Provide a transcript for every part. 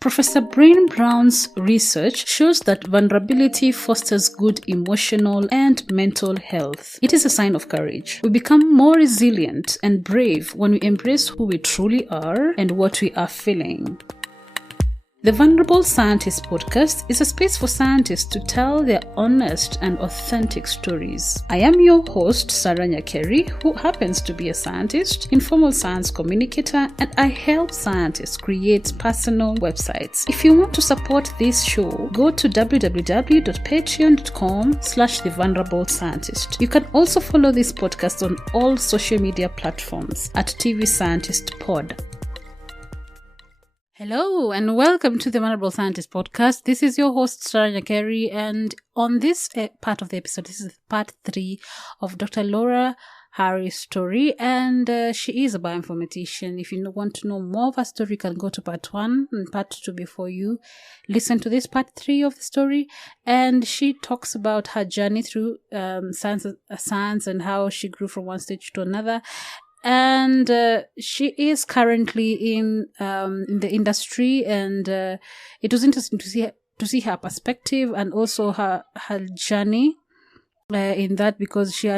Professor Brain Brown's research shows that vulnerability fosters good emotional and mental health. It is a sign of courage. We become more resilient and brave when we embrace who we truly are and what we are feeling. The Vulnerable Scientist podcast is a space for scientists to tell their honest and authentic stories. I am your host, Sarah Nyakeri, who happens to be a scientist, informal science communicator, and I help scientists create personal websites. If you want to support this show, go to www.patreon.com/thevulnerable-scientist. You can also follow this podcast on all social media platforms at TV Scientist Pod. Hello and welcome to the Vulnerable Scientist podcast. This is your host, Sarah Nyakeri, and on this part of the episode, this is part 3 of Dr. Laura Harris' story, and she is a bioinformatician. If you want to know more of her story, you can go to part 1 and part 2 before you listen to this part 3 of the story. And she talks about her journey through science and how she grew from one stage to another. And she is currently in the industry, and it was interesting to see her perspective and also her journey in that, because she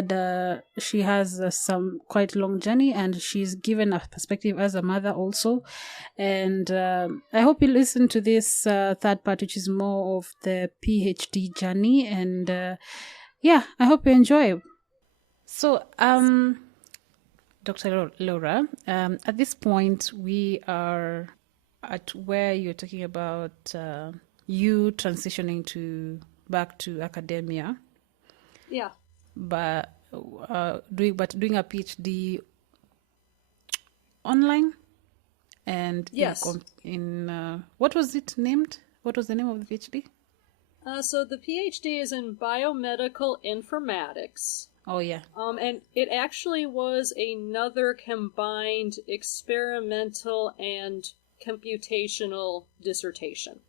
has some quite long journey, and she's given a perspective as a mother also. And I hope you listen to this third part, which is more of the PhD journey, and I hope you enjoy. So Dr. Laura, at this point, we are at where you're talking about you transitioning back to academia. Yeah. But doing a PhD online, and yes, in what was it named? What was the name of the PhD? So the PhD is in Biomedical Informatics. Oh, yeah. And it actually was another combined experimental and computational dissertation.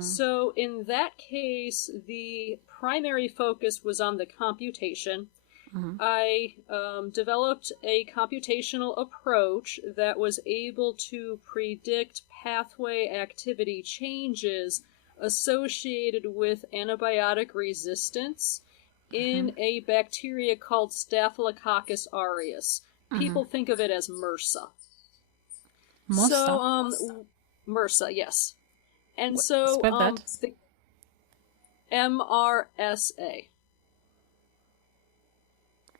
So in that case, the primary focus was on the computation. Mm-hmm. I developed a computational approach that was able to predict pathway activity changes associated with antibiotic resistance in a bacteria called Staphylococcus aureus. People think of it as MRSA. So, MRSA, yes. And so, spell that. MRSA.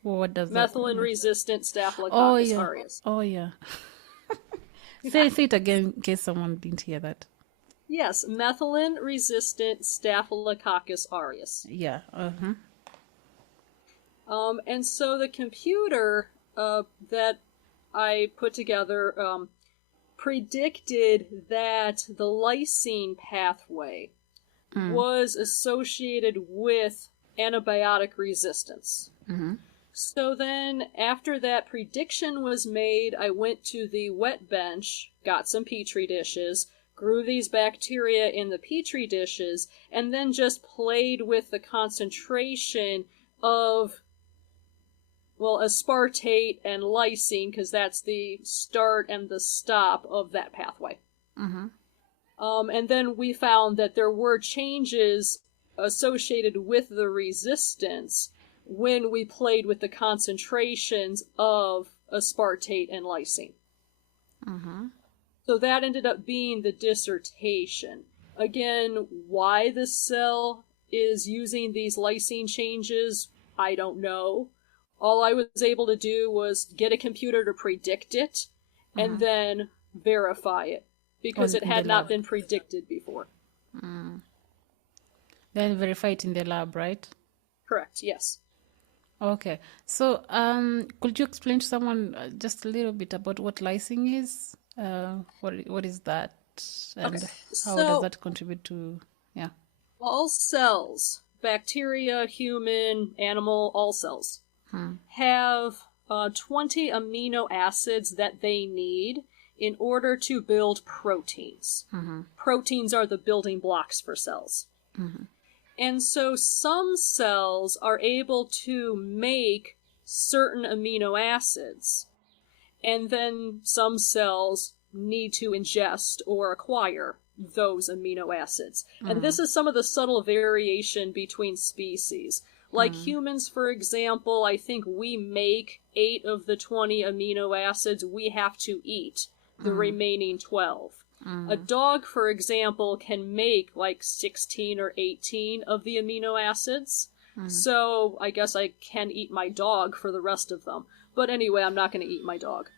Well, what does Methicillin-resistant Staphylococcus aureus. Oh, yeah. Say it again in case someone didn't hear that. Yes, methicillin-resistant Staphylococcus aureus. Yeah, and so the computer that I put together predicted that the lysine pathway was associated with antibiotic resistance. Mm-hmm. So then, after that prediction was made, I went to the wet bench, got some petri dishes, grew these bacteria in the petri dishes, and then just played with the concentration of aspartate and lysine, because that's the start and the stop of that pathway. Mm-hmm. And then we found that there were changes associated with the resistance when we played with the concentrations of aspartate and lysine. Mm-hmm. So that ended up being the dissertation. Again, why the cell is using these lysine changes, I don't know. All I was able to do was get a computer to predict it and then verify it, because it had not been predicted before. Then verify it in the lab, right? Correct, yes. Okay. So could you explain to someone just a little bit about what lysine is? What is that? And how does that contribute to... Yeah. All cells, bacteria, human, animal, all cells, have 20 amino acids that they need in order to build proteins. Mm-hmm. Proteins are the building blocks for cells. Mm-hmm. And so some cells are able to make certain amino acids, and then some cells need to ingest or acquire those amino acids. And this is some of the subtle variation between species. Like humans, for example, I think we make 8 of the 20 amino acids we have to eat, the remaining 12. A dog, for example, can make like 16 or 18 of the amino acids. So I guess I can eat my dog for the rest of them. But anyway, I'm not going to eat my dog.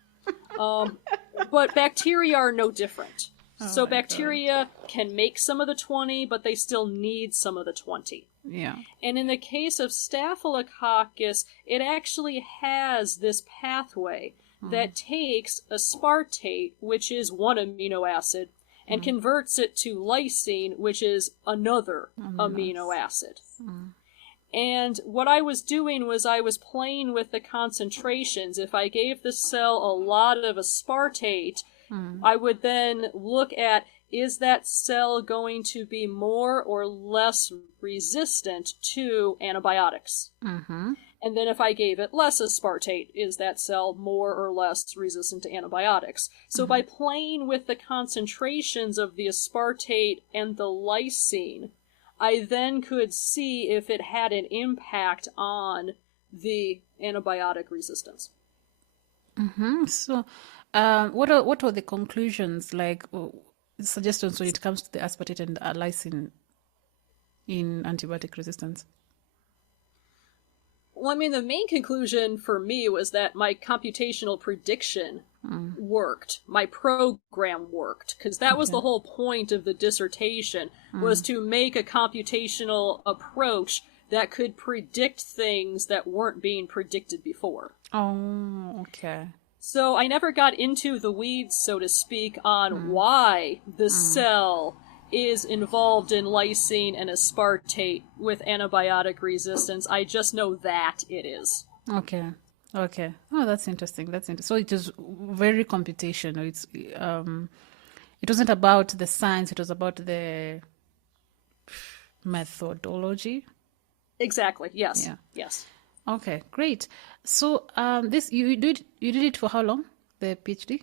But bacteria are no different. So bacteria can make some of the 20, but they still need some of the 20. Yeah. And in the case of Staphylococcus, it actually has this pathway that takes aspartate, which is one amino acid, and converts it to lysine, which is another amino acid. And what I was doing was I was playing with the concentrations. If I gave the cell a lot of aspartate, I would then look at, is that cell going to be more or less resistant to antibiotics? And then if I gave it less aspartate, is that cell more or less resistant to antibiotics? So by playing with the concentrations of the aspartate and the lysine, I then could see if it had an impact on the antibiotic resistance. So, what are the conclusions, like suggestions when it comes to the aspartate and lysine in antibiotic resistance? Well, I mean, the main conclusion for me was that my computational prediction worked. My program worked, because that was the whole point of the dissertation, was to make a computational approach that could predict things that weren't being predicted before. Oh, okay. So I never got into the weeds, so to speak, on why the cell is involved in lysine and aspartate with antibiotic resistance. I just know that it is. Okay. Oh, that's interesting. So it is very computational. It wasn't about the science. It was about the methodology. Exactly. Yes. Yeah. Yes. Okay. Great. So this you did it for how long? The PhD?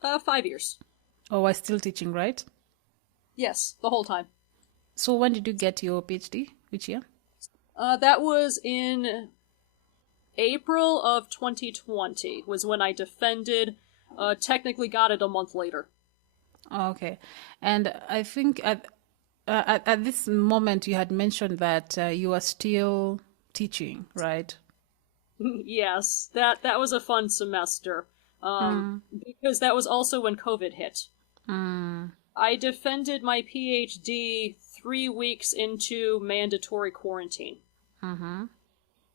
5 years. Oh, I still teaching, right? Yes, the whole time. So when did you get your PhD? Which year? That was in April of 2020 was when I defended. Technically got it a month later. Okay. And I think at this moment you had mentioned that you are still teaching, right? Yes, that was a fun semester. Because that was also when COVID hit. I defended my PhD 3 weeks into mandatory quarantine.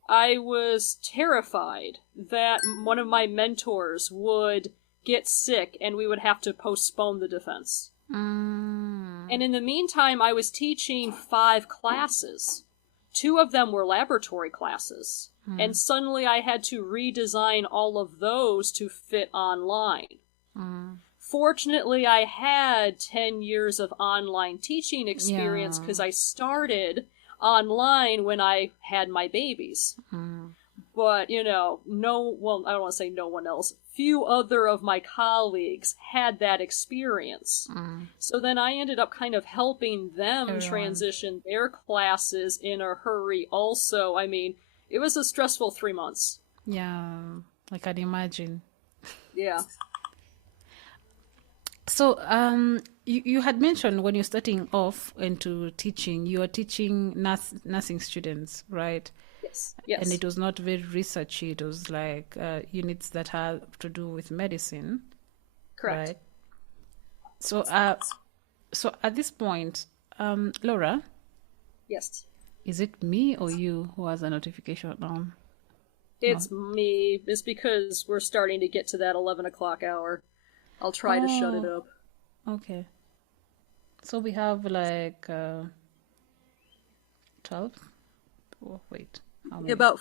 I was terrified that one of my mentors would get sick and we would have to postpone the defense. And in the meantime, I was teaching 5 classes. 2 of them were laboratory classes. And suddenly I had to redesign all of those to fit online. Fortunately, I had 10 years of online teaching experience because I started online when I had my babies. But, I don't want to say no one else. Few other of my colleagues had that experience. So then I ended up kind of helping them transition their classes in a hurry also. I mean, it was a stressful 3 months. Yeah, I can imagine. Yeah. So, you had mentioned when you're starting off into teaching, you are teaching nursing students, right? Yes. And it was not very researchy. It was like units that have to do with medicine. Correct. Right? So, so at this point, Laura? Yes. Is it me or you who has a notification on? It's me. It's because we're starting to get to that 11 o'clock hour. I'll try to shut it up. Okay. So we have like 12? Oh, wait. About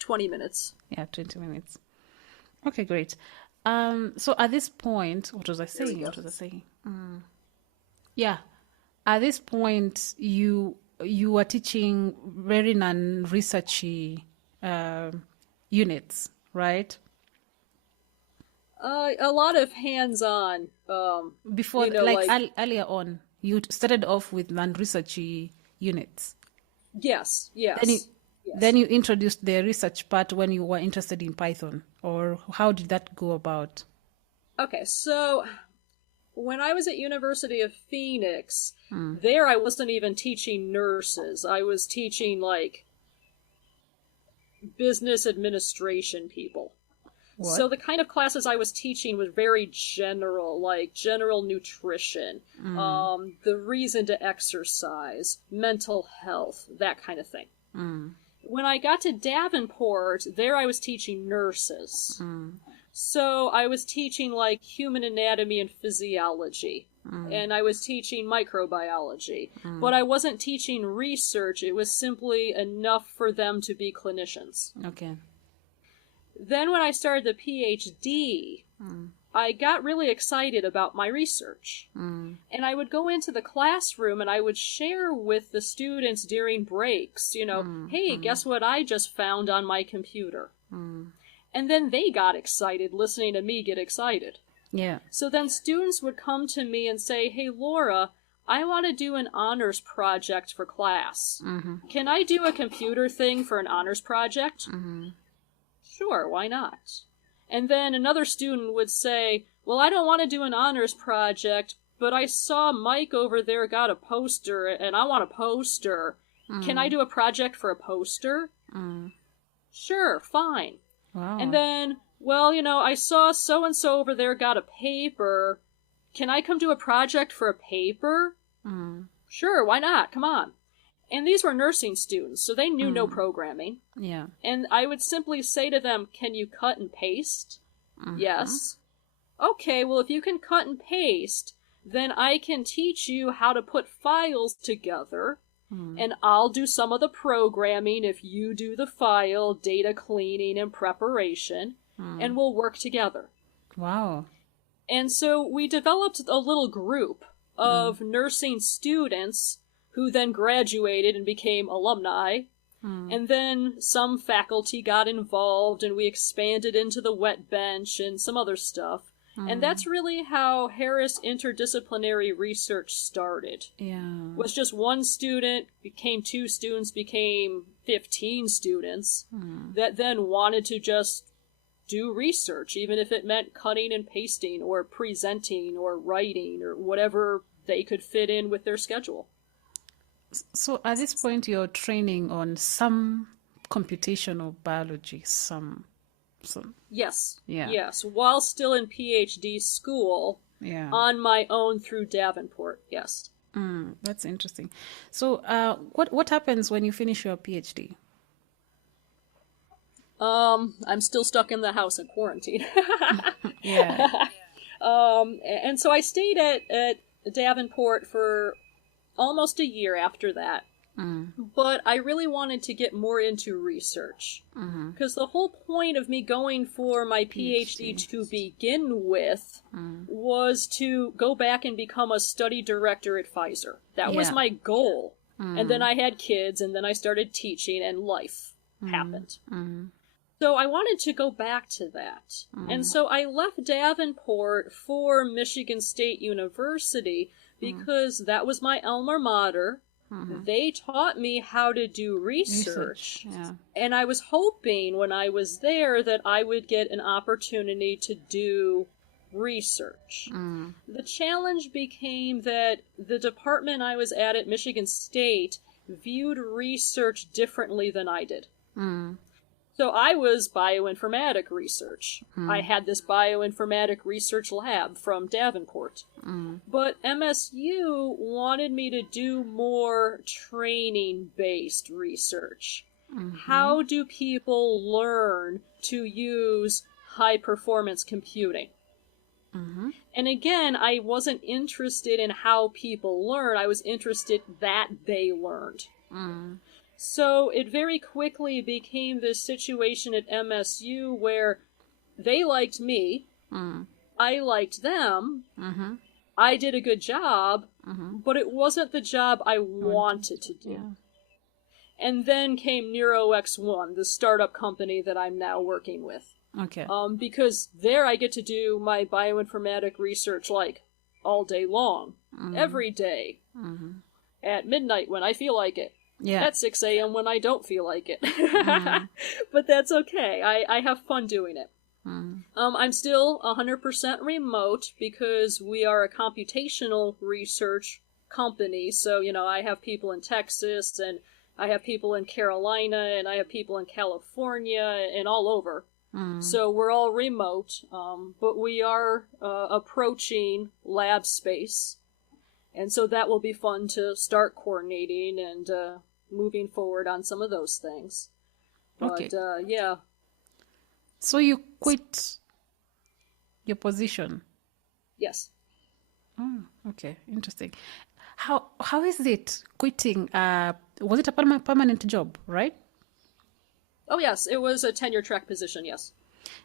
20 minutes. Yeah, 20 minutes. Okay, great. So at this point, what was I saying? Yeah. At this point, you are teaching very non-researchy units, right? A lot of hands-on. Before, you know, like earlier on, you started off with non-researchy units. yes. Then you introduced the research part when you were interested in Python, or how did that go about? Okay, so when I was at University of Phoenix, there I wasn't even teaching nurses. I was teaching like business administration people. What? So the kind of classes I was teaching was very general, like general nutrition, the reason to exercise, mental health, that kind of thing. When I got to Davenport, there I was teaching nurses. So I was teaching like human anatomy and physiology, and I was teaching microbiology, but I wasn't teaching research. It was simply enough for them to be clinicians. Okay. Then when I started the PhD, I got really excited about my research. And I would go into the classroom and I would share with the students during breaks, hey, guess what I just found on my computer? And then they got excited listening to me get excited. Yeah. So then students would come to me and say, hey, Laura, I want to do an honors project for class. Can I do a computer thing for an honors project? Sure, why not? And then another student would say, well, I don't want to do an honors project, but I saw Mike over there got a poster, and I want a poster. Can I do a project for a poster? Sure, fine. Wow. And then, well, I saw so-and-so over there got a paper. Can I come do a project for a paper? Sure, why not? Come on. And these were nursing students, so they knew no programming. Yeah. And I would simply say to them, can you cut and paste? Yes. Okay, well, if you can cut and paste, then I can teach you how to put files together, and I'll do some of the programming if you do the file, data cleaning, and preparation, and we'll work together. Wow. And so we developed a little group of nursing students who then graduated and became alumni. And then some faculty got involved, and we expanded into the wet bench and some other stuff. And that's really how Harris interdisciplinary research started. Yeah. Was just one student, became 2 students, became 15 students that then wanted to just do research, even if it meant cutting and pasting or presenting or writing or whatever they could fit in with their schedule. So at this point, you're training on some computational biology, some. Yes. Yeah. Yes. While still in PhD school, on my own through Davenport. Yes. That's interesting. So, what happens when you finish your PhD? I'm still stuck in the house in quarantine. Yeah. And so I stayed at Davenport for almost a year after that. But I really wanted to get more into research. Because the whole point of me going for my PhD to begin with was to go back and become a study director at Pfizer. That was my goal. And then I had kids, and then I started teaching, and life happened. So I wanted to go back to that. And so I left Davenport for Michigan State University because that was my alma mater. They taught me how to do research. Yeah. And I was hoping when I was there that I would get an opportunity to do research. The challenge became that the department I was at Michigan State viewed research differently than I did. So I was bioinformatic research. I had this bioinformatic research lab from Davenport. But MSU wanted me to do more training-based research. How do people learn to use high-performance computing? And again, I wasn't interested in how people learn. I was interested that they learned. So it very quickly became this situation at MSU where they liked me, I liked them, I did a good job, but it wasn't the job I wanted to do. Yeah. And then came NeuroX1, the startup company that I'm now working with. Okay. Because there I get to do my bioinformatic research like all day long, every day, at midnight when I feel like it, at 6 a.m. when I don't feel like it. But that's okay. I have fun doing it. I'm still 100% remote because we are a computational research company. So, I have people in Texas, and I have people in Carolina, and I have people in California, and all over. So we're all remote, but we are approaching lab space. And so that will be fun to start coordinating and moving forward on some of those things. But, yeah. So you quit your position? Yes. Oh, okay. Interesting. How is it quitting? Was it a permanent job, right? Oh, yes. It was a tenure track position, yes.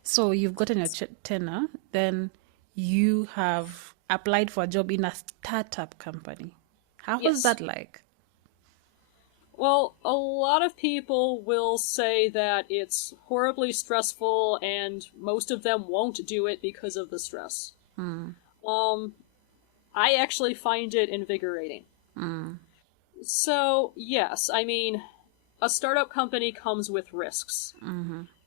So you've gotten your tenure, then you have applied for a job in a startup company. How was that like? Well, a lot of people will say that it's horribly stressful, and most of them won't do it because of the stress. I actually find it invigorating. So, yes, I mean, a startup company comes with risks.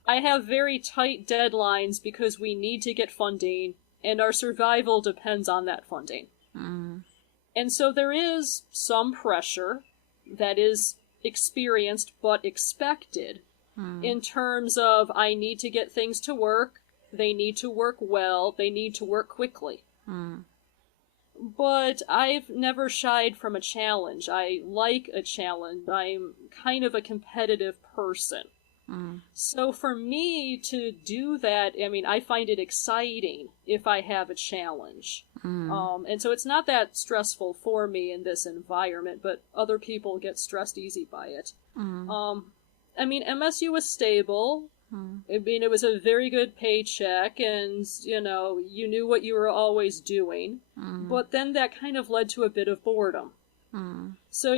I have very tight deadlines because we need to get funding, and our survival depends on that funding. And so there is some pressure that is experienced but expected in terms of I need to get things to work, they need to work well, they need to work quickly. But I've never shied from a challenge. I like a challenge. I'm kind of a competitive person. So for me to do that, I mean, I find it exciting if I have a challenge. And so it's not that stressful for me in this environment, but other people get stressed easy by it. I mean, MSU was stable. I mean, it was a very good paycheck, and, you knew what you were always doing. But then that kind of led to a bit of boredom. So,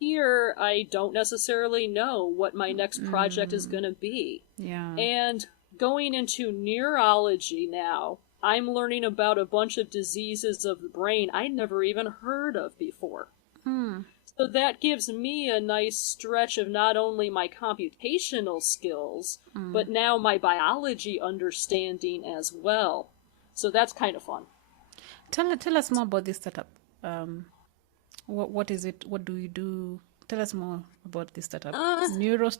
here I don't necessarily know what my next project is going to be. And going into neurology now, I'm learning about a bunch of diseases of the brain I'd never even heard of before. So that gives me a nice stretch of not only my computational skills, but now my biology understanding as well. So that's kind of fun. Tell us more about this startup. What is it? What do you do? Tell us more about this startup. Neuro?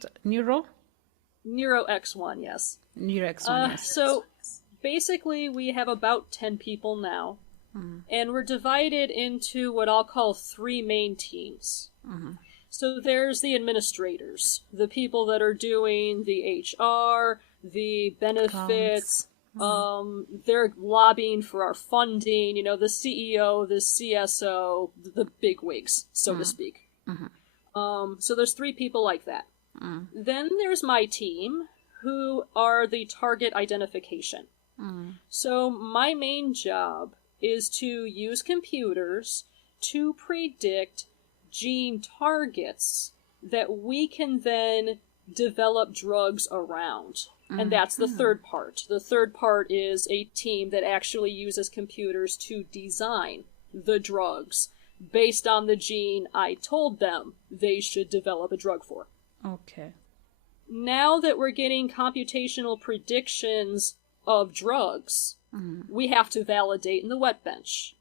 NeuroX1, yes. NeuroX1, yes. So basically we have about 10 people now. And we're divided into what I'll call 3 main teams. So there's the administrators, the people that are doing the HR, the benefits, they're lobbying for our funding, the CEO, the CSO, the bigwigs, so to speak. So there's 3 people like that. Then there's my team, who are the target identification. So my main job is to use computers to predict gene targets that we can then develop drugs around. And that's the third part. The third part is a team that actually uses computers to design the drugs based on the gene I told them they should develop a drug for. Okay. Now that we're getting computational predictions of drugs, we have to validate in the wet bench.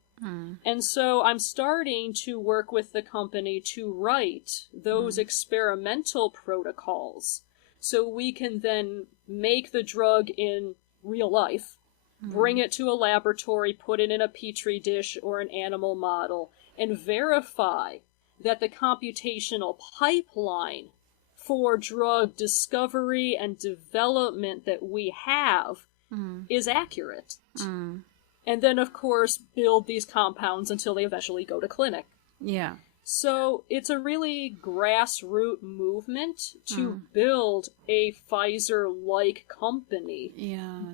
And so I'm starting to work with the company to write those experimental protocols so we can then make the drug in real life, bring it to a laboratory, put it in a petri dish or an animal model, and verify that the computational pipeline for drug discovery and development that we have is accurate. And then, of course, build these compounds until they eventually go to clinic. Yeah. So it's a really grassroots movement to build a Pfizer-like company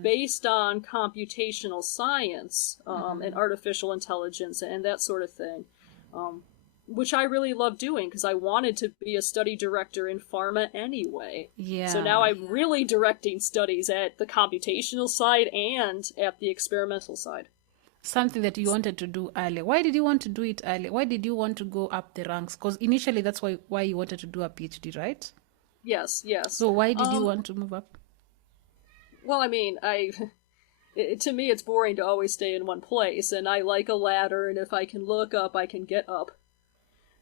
based on computational science and artificial intelligence and that sort of thing. which I really love doing because I wanted to be a study director in pharma anyway. Yeah. So now I'm really directing studies at the computational side and at the experimental side. Something that you wanted to do early. Why did you want to do it early? Why did you want to go up the ranks? Because initially that's why you wanted to do a PhD, right? Yes. So why did you want to move up? Well, I mean, to me it's boring to always stay in one place, and I like a ladder, and if I can look up, I can get up.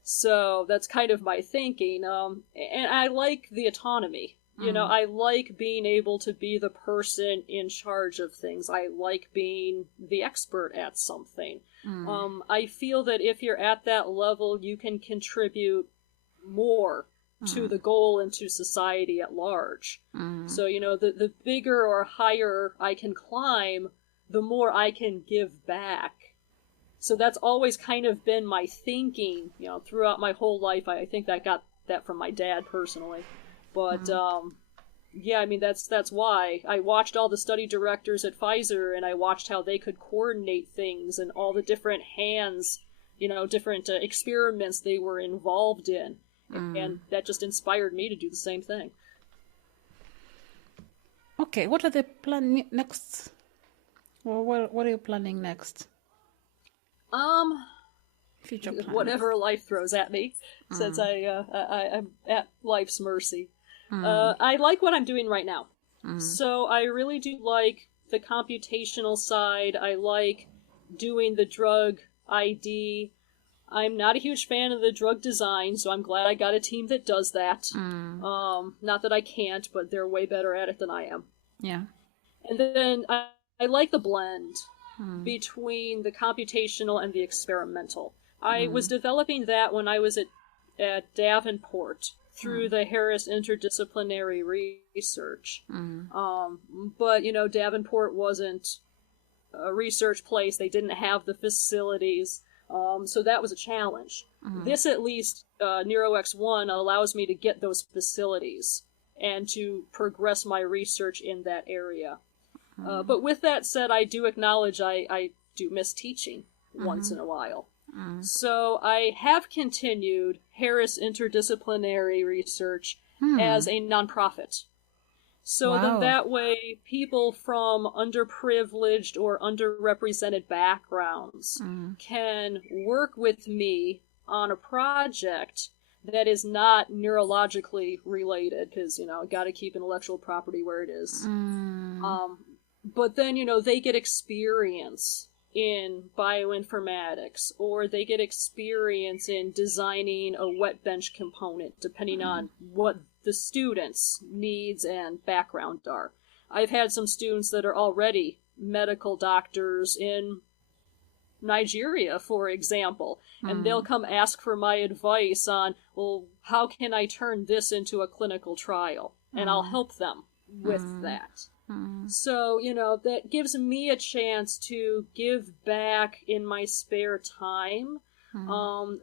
So that's kind of my thinking. And I like the autonomy. You know, I like being able to be the person in charge of things. I like being the expert at something. I feel that if you're at that level, you can contribute more to the goal and to society at large. So, you know, the bigger or higher I can climb, the more I can give back. So that's always kind of been my thinking, you know, throughout my whole life. I think I got that from my dad personally. But, yeah, I mean, that's why. I watched all the study directors at Pfizer, and I watched how they could coordinate things and all the different hands, you know, different experiments they were involved in. And that just inspired me to do the same thing. Okay, what are the plan next? Well, what are you planning next? Future plans. Whatever life throws at me, since I'm at life's mercy. I like what I'm doing right now. So I really do like the computational side. I like doing the drug ID. I'm not a huge fan of the drug design, so I'm glad I got a team that does that. Not that I can't, but they're way better at it than I am. Yeah. And then I like the blend between the computational and the experimental. I was developing that when I was at Davenport through the Harris Interdisciplinary Research. But, you know, Davenport wasn't a research place. They didn't have the facilities. So that was a challenge. This, at least, NeuroX1 allows me to get those facilities and to progress my research in that area. But with that said, I do acknowledge I do miss teaching once in a while. So I have continued Harris Interdisciplinary Research as a nonprofit. So then that way, people from underprivileged or underrepresented backgrounds can work with me on a project that is not neurologically related, because, you know, got to keep intellectual property where it is. But then, you know, they get experience in bioinformatics, or they get experience in designing a wet bench component, depending on what the students' needs and background are. I've had some students that are already medical doctors in Nigeria, for example, and they'll come ask for my advice on, well, how can I turn this into a clinical trial? And I'll help them with that. So, you know, that gives me a chance to give back in my spare time,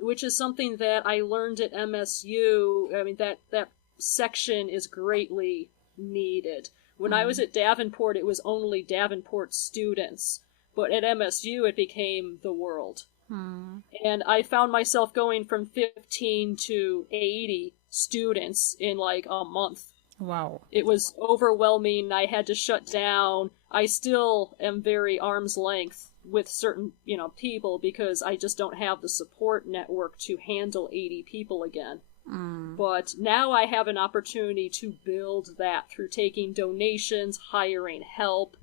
which is something that I learned at MSU. I mean, that section is greatly needed. When I was at Davenport, it was only Davenport students, but at MSU, it became the world. And I found myself going from 15 to 80 students in like a month. Wow. It was overwhelming. I had to shut down. I still am very arm's length with certain, you know, people because I just don't have the support network to handle 80 people again. But now I have an opportunity to build that through taking donations, hiring help.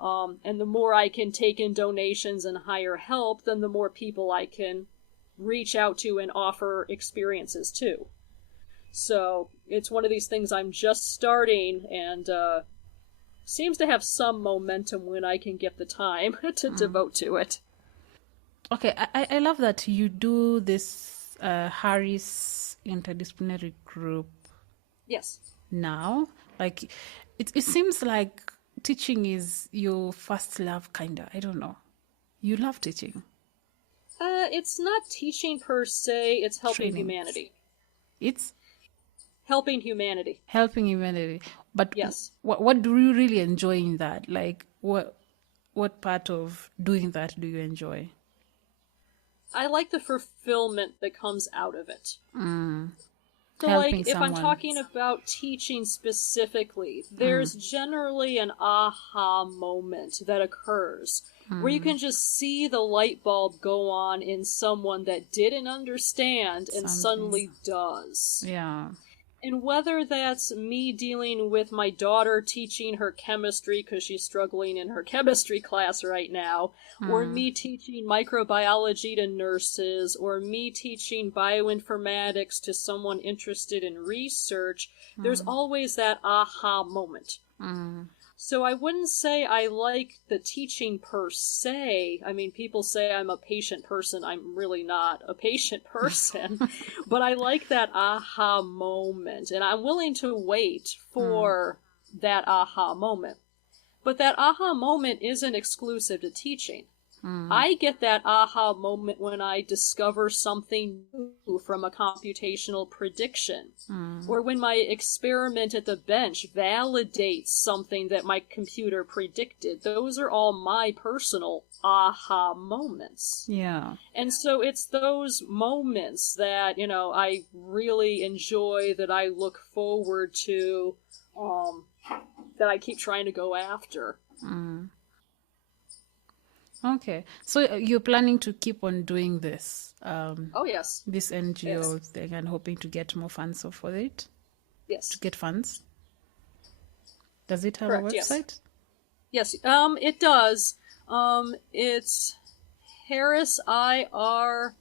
And the more I can take in donations and hire help, then the more people I can reach out to and offer experiences to. So it's one of these things I'm just starting, and seems to have some momentum when I can get the time to devote to it. Okay, I love that you do this Harris interdisciplinary group. Yes. Now, like, it seems like teaching is your first love, kinda. I don't know. You love teaching. It's not teaching per se. It's helping humanity. It's helping humanity. Helping humanity. But yes. What do you really enjoy in that? Like, what part of doing that do you enjoy? I like the fulfillment that comes out of it. So, Helping like, if someone. I'm talking about teaching specifically, there's generally an aha moment that occurs where you can just see the light bulb go on in someone that didn't understand and suddenly does. Yeah. And whether that's me dealing with my daughter teaching her chemistry because she's struggling in her chemistry class right now, or me teaching microbiology to nurses, or me teaching bioinformatics to someone interested in research, there's always that aha moment. So I wouldn't say I like the teaching per se. I mean, people say I'm a patient person. I'm really not a patient person. But I like that aha moment. And I'm willing to wait for that aha moment. But that aha moment isn't exclusive to teaching. I get that aha moment when I discover something new from a computational prediction, or when my experiment at the bench validates something that my computer predicted. Those are all my personal aha moments. Yeah. And so it's those moments that, I really enjoy, that I look forward to, that I keep trying to go after. Okay, so you're planning to keep on doing this? Oh, yes. This NGO thing, and hoping to get more funds for it? Yes. To get funds? Does it have Correct, a website? Yes, it does. It's harrisir.org.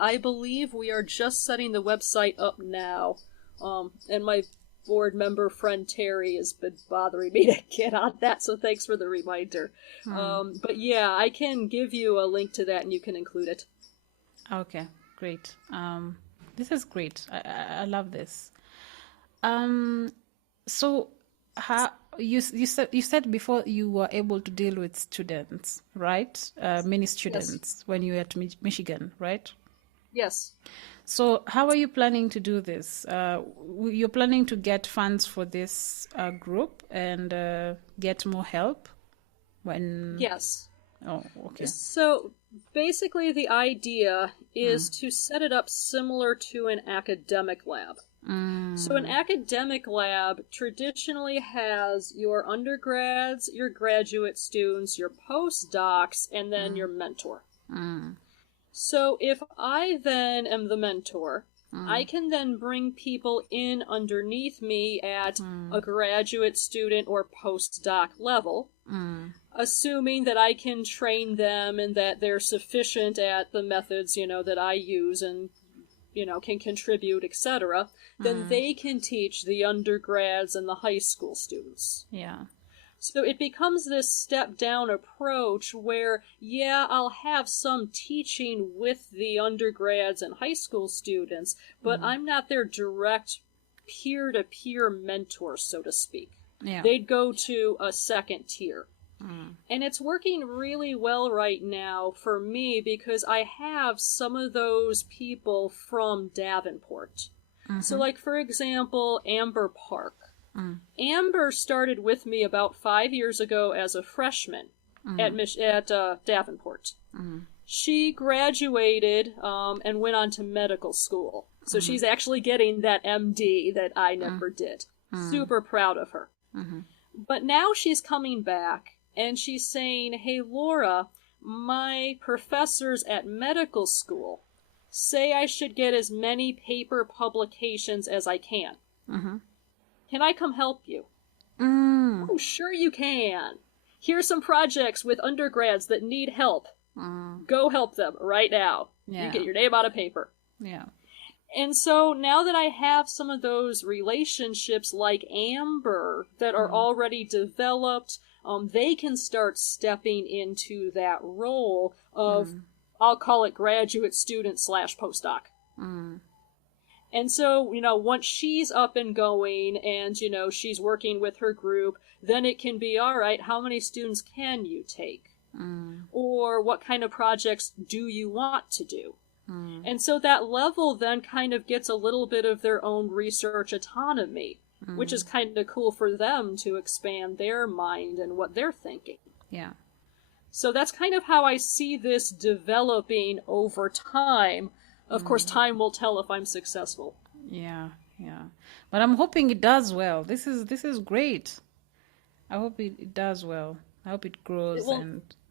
I believe we are just setting the website up now. And my board member friend Terry has been bothering me to get on that, so thanks for the reminder. But yeah, I can give you a link to that and you can include it. Okay, great. This is great. I love this. So how you said before you were able to deal with students, right? Many students when you were at Michigan, right? Yes. So how are you planning to do this? You're planning to get funds for this group and get more help when... Yes. Oh, okay. So basically the idea is to set it up similar to an academic lab. So an academic lab traditionally has your undergrads, your graduate students, your postdocs, and then your mentor. So if I then am the mentor, I can then bring people in underneath me at a graduate student or postdoc level, assuming that I can train them and that they're sufficient at the methods, that I use and, can contribute, etc. Then they can teach the undergrads and the high school students. Yeah. So it becomes this step-down approach where, I'll have some teaching with the undergrads and high school students, but I'm not their direct peer-to-peer mentor, so to speak. Yeah. They'd go to a second tier. And it's working really well right now for me because I have some of those people from Davenport. So, like, for example, Amber Park. Amber started with me about 5 years ago as a freshman at Davenport. She graduated and went on to medical school. So she's actually getting that MD that I never did. Super proud of her. But now she's coming back and she's saying, hey, Laura, my professors at medical school say I should get as many paper publications as I can. Can I come help you? Oh, sure you can. Here's some projects with undergrads that need help. Go help them right now. Yeah. You get your name on a paper. Yeah. And so now that I have some of those relationships like Amber that are already developed, they can start stepping into that role of, I'll call it graduate student / postdoc. And so, once she's up and going and, she's working with her group, then it can be, all right, how many students can you take? Or what kind of projects do you want to do? And so that level then kind of gets a little bit of their own research autonomy, which is kind of cool for them to expand their mind and what they're thinking. Yeah. So that's kind of how I see this developing over time. Of course, time will tell if I'm successful. Yeah. But I'm hoping it does well. This is great. I hope it does well. I hope it grows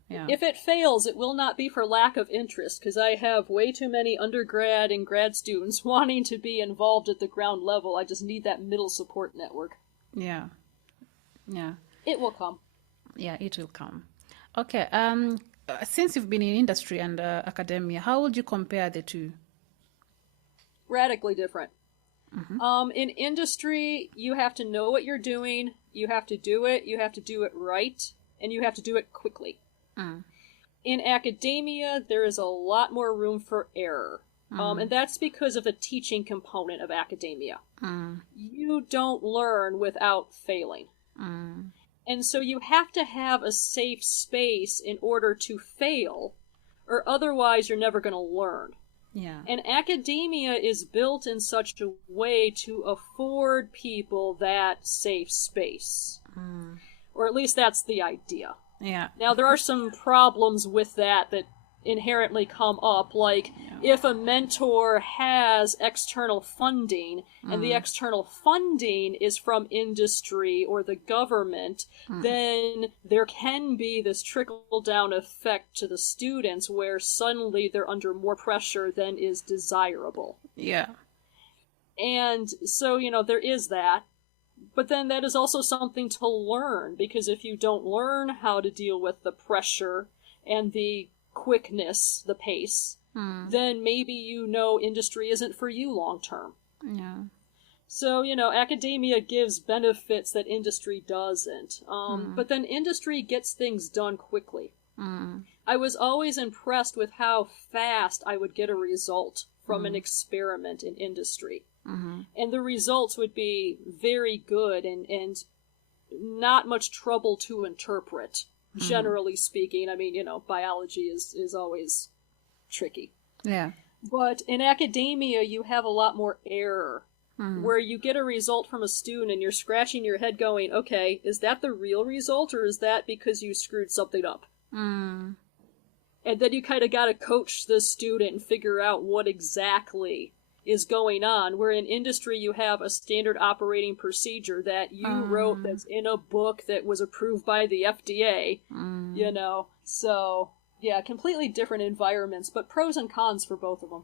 yeah. If it fails, it will not be for lack of interest, because I have way too many undergrad and grad students wanting to be involved at the ground level. I just need that middle support network. Yeah. It will come. Yeah, it will come. Okay. Since you've been in industry and academia, how would you compare the two? Radically different. In industry, you have to know what you're doing, you have to do it right, and you have to do it quickly. In academia, there is a lot more room for error. And that's because of the teaching component of academia. You don't learn without failing. And so you have to have a safe space in order to fail, or otherwise you're never going to learn. Yeah. And academia is built in such a way to afford people that safe space. Or at least that's the idea. Yeah. Now, there are some problems with that inherently come up, like if a mentor has external funding and the external funding is from industry or the government, then there can be this trickle-down effect to the students where suddenly they're under more pressure than is desirable. Yeah. And so, there is that. But then that is also something to learn, because if you don't learn how to deal with the pressure and the quickness, the pace, then maybe industry isn't for you long term. Yeah. So, academia gives benefits that industry doesn't. But then industry gets things done quickly. I was always impressed with how fast I would get a result from an experiment in industry. And the results would be very good and not much trouble to interpret. Generally speaking, I mean, biology is always tricky. Yeah. But in academia, you have a lot more error, where you get a result from a student and you're scratching your head going, okay, is that the real result, or is that because you screwed something up? And then you kind of got to coach the student and figure out what exactly is going on, where in industry you have a standard operating procedure that you wrote that's in a book that was approved by the FDA, So, yeah, completely different environments, but pros and cons for both of them.